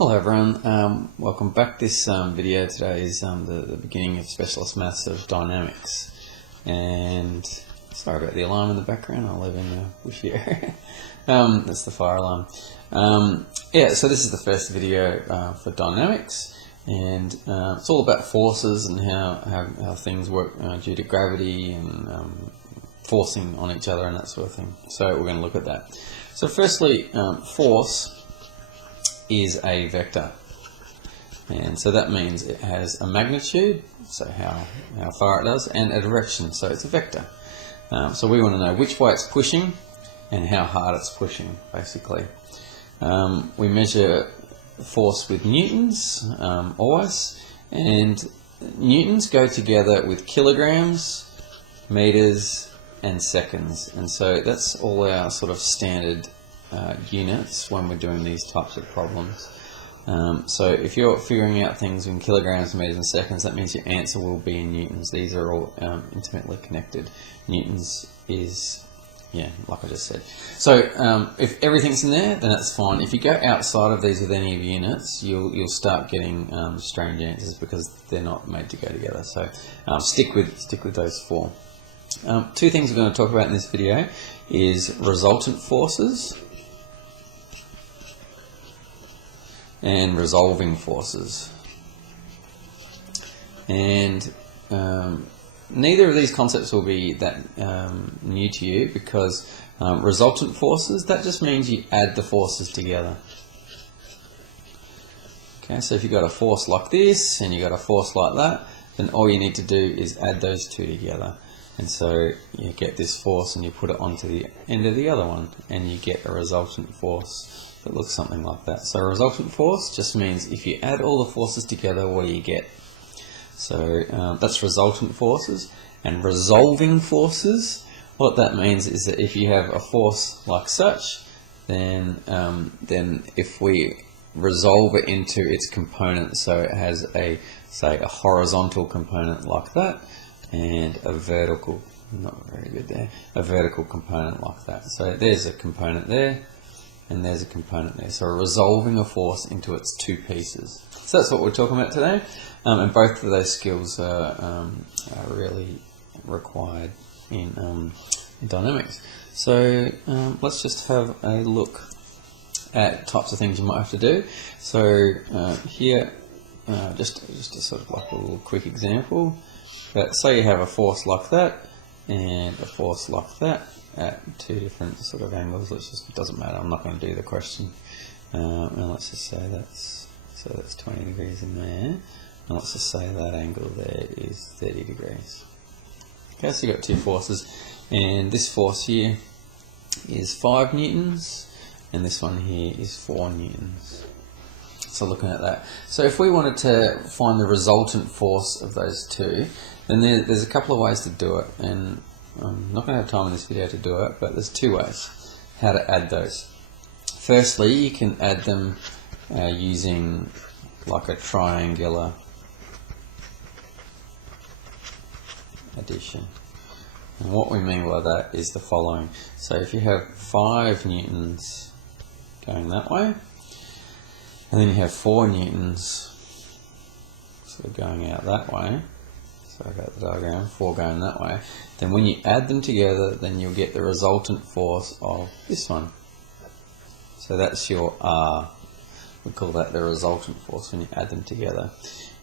Hello everyone, welcome back. This video today is the beginning of Specialist Maths of Dynamics, and sorry about the alarm in the background, I'll live in the bush here. That's the fire alarm. Yeah, so this is the first video for Dynamics, and it's all about forces and how things work due to gravity and forcing on each other and that sort of thing. So we're going to look at that. So firstly, force is a vector, and so that means it has a magnitude, so how far it does, and a direction, so it's a vector. So we want to know which way it's pushing and how hard it's pushing, basically. We measure force with newtons always, and newtons go together with kilograms, meters and seconds, and so that's all our sort of standard units when we're doing these types of problems. So if you're figuring out things in kilograms, meters and seconds, that means your answer will be in newtons. These are all intimately connected. Newtons is, yeah, like I just said. So if everything's in there, then that's fine. If you go outside of these with any of units, you'll start getting strange answers because they're not made to go together. So stick with those four. Two things we're going to talk about in this video is resultant forces and resolving forces. And neither of these concepts will be that new to you, because resultant forces, that just means you add the forces together. Okay, so if you've got a force like this and you've got a force like that, then all you need to do is add those two together. And so you get this force and you put it onto the end of the other one, and you get a resultant force that looks something like that. So a resultant force just means if you add all the forces together, what do you get? So that's resultant forces. And resolving forces, what that means is that if you have a force like such, then if we resolve it into its components, so it has say a horizontal component like that, and a vertical, not very good there, a vertical component like that. So there's a component there, and there's a component there. So we're resolving a force into its two pieces. So that's what we're talking about today, and both of those skills are really required in dynamics. So let's just have a look at types of things you might have to do. So here, just a sort of like a little quick example. But say you have a force like that and a force like that at two different sort of angles. It doesn't matter, I'm not going to do the question. And let's just say that's 20 degrees in there, and let's just say that angle there is 30 degrees. Okay, so you've got two forces, and this force here is 5 newtons, and this one here is 4 newtons. So looking at that, so if we wanted to find the resultant force of those two, then there's a couple of ways to do it, and I'm not going to have time in this video to do it, but there's two ways how to add those. Firstly, you can add them using like a triangular addition. And what we mean by that is the following. So if you have 5 newtons going that way, and then you have 4 newtons sort of going out that way, sorry about the diagram, 4 going that way, then when you add them together, then you'll get the resultant force of this one. So that's your R. We call that the resultant force when you add them together.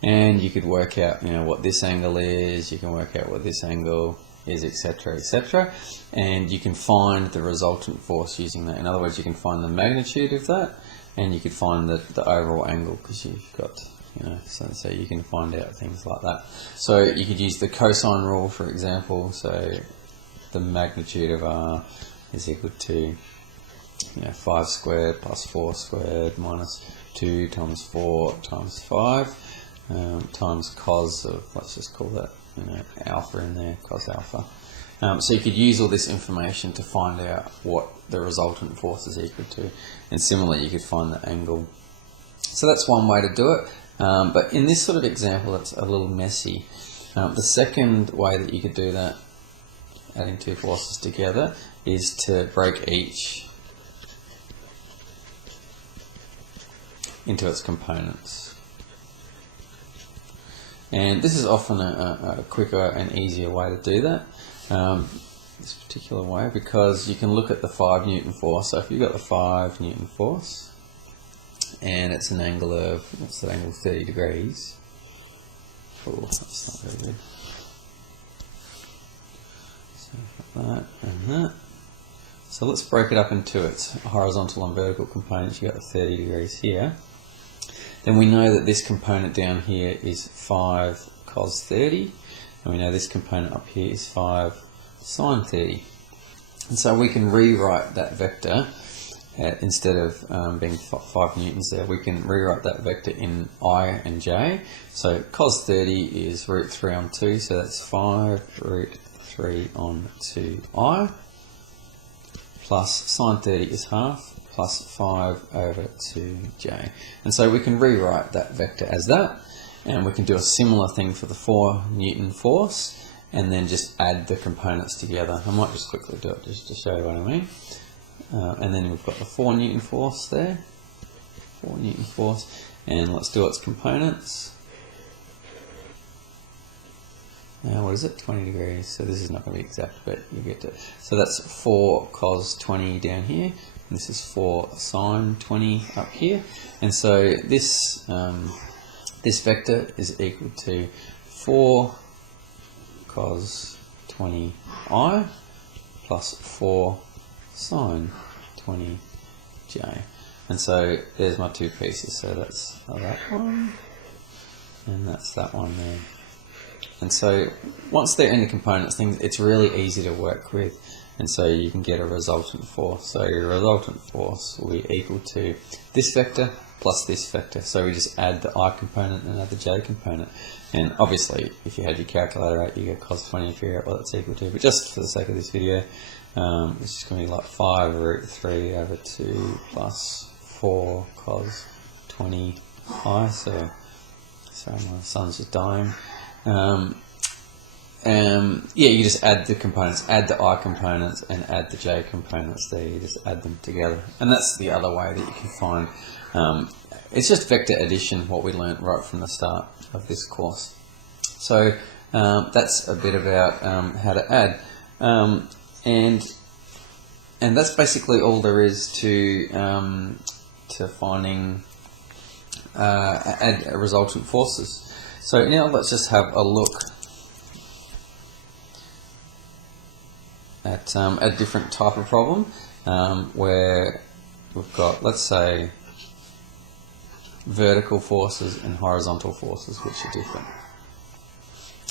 And you could work out, what this angle is, you can work out what this angle is, etc., etc. And you can find the resultant force using that. In other words, you can find the magnitude of that, and you could find the overall angle, because you've got, so you can find out things like that. So you could use the cosine rule, for example. So the magnitude of R is equal to 5 squared plus 4 squared minus 2 times 4 times 5 times cos of, let's just call that alpha in there, cos alpha. So you could use all this information to find out what the resultant force is equal to, and similarly you could find the angle. So that's one way to do it, but in this sort of example it's a little messy. The second way that you could do that, adding two forces together, is to break each into its components. And this is often a quicker and easier way to do that, this particular way, because you can look at the 5 Newton force. So if you've got the 5 Newton force, and it's an angle of, what's that angle, 30 degrees. Oh, that's not very good. So that and that. So let's break it up into its horizontal and vertical components. You've got the 30 degrees here. Then we know that this component down here is 5 cos 30, and we know this component up here is 5 sin 30. And so we can rewrite that vector, instead of being 5 newtons there, we can rewrite that vector in I and j. So cos 30 is root 3 on 2, so that's 5 root 3 on 2i, plus sin 30 is half, plus 5 over 2j. And so we can rewrite that vector as that, and we can do a similar thing for the 4 Newton force, and then just add the components together. I might just quickly do it just to show you what I mean. And then we've got the 4 Newton force there, 4 Newton force, and let's do its components. Now what is it, 20 degrees, so this is not going to be exact, but you get it. So that's 4 cos 20 down here, and this is 4 sin 20 up here, and so this this vector is equal to 4 cos 20i plus 4 sin 20j. And so there's my 2 pieces, so that's that one, and that's that one there. And so once they're in the components, it's really easy to work with, and so you can get a resultant force. So your resultant force will be equal to this vector plus this vector. So we just add the I component and add the j component. And obviously, if you had your calculator out, you get cos 20 and figure out what it's equal to. But just for the sake of this video, it's just going to be like 5 root 3 over 2 plus 4 cos 20i. So, sorry, my son's just dying. Yeah, you just add the components, add the I components and add the j components there, you just add them together. And that's the other way that you can find, it's just vector addition, what we learnt right from the start of this course. So that's a bit about how to add. And that's basically all there is to finding, add resultant forces. So now let's just have a look at a different type of problem where we've got, let's say, vertical forces and horizontal forces, which are different.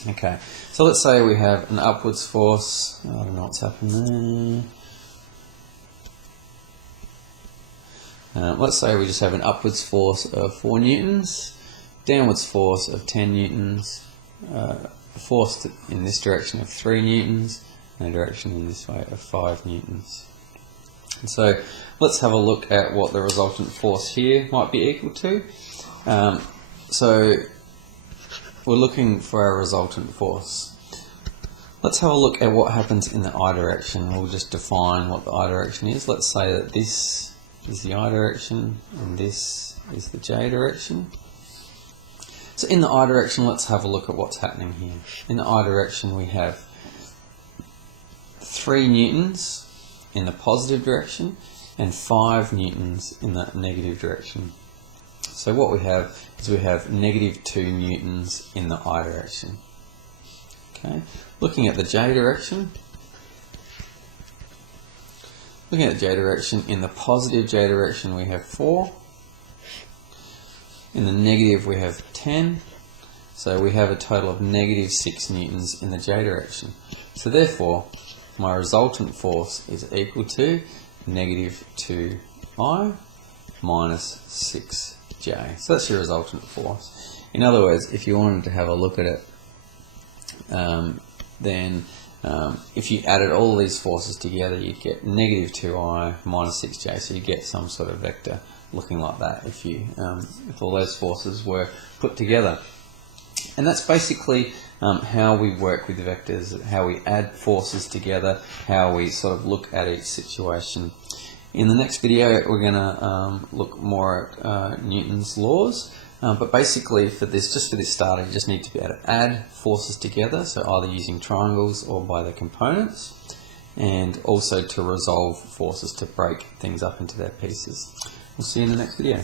Okay, so let's say we have an upwards force. I don't know what's happened there. Let's say we just have an upwards force of 4 newtons, downwards force of 10 newtons, force in this direction of 3 newtons, and a direction in this way of 5 newtons. And so let's have a look at what the resultant force here might be equal to. So we're looking for our resultant force. Let's have a look at what happens in the I direction. We'll just define what the I direction is. Let's say that this is the I direction and this is the j direction. So in the I direction, let's have a look at what's happening here. In the I direction, we have 3 newtons in the positive direction and 5 newtons in the negative direction. So what we have is we have negative 2 newtons in the I direction. Okay, looking at the j direction, in the positive j direction we have 4. In the negative we have 10, so we have a total of negative 6 newtons in the j direction. So therefore, my resultant force is equal to negative 2i minus 6j. So that's your resultant force. In other words, if you wanted to have a look at it, then if you added all these forces together, you'd get negative 2i minus 6j, so you get some sort of vector looking like that if you if all those forces were put together. And that's basically how we work with vectors, how we add forces together, how we sort of look at each situation. In the next video, we're going to look more at Newton's laws. But basically, just for this starter, you just need to be able to add forces together, so either using triangles or by the components, and also to resolve forces to break things up into their pieces. We'll see you in the next video.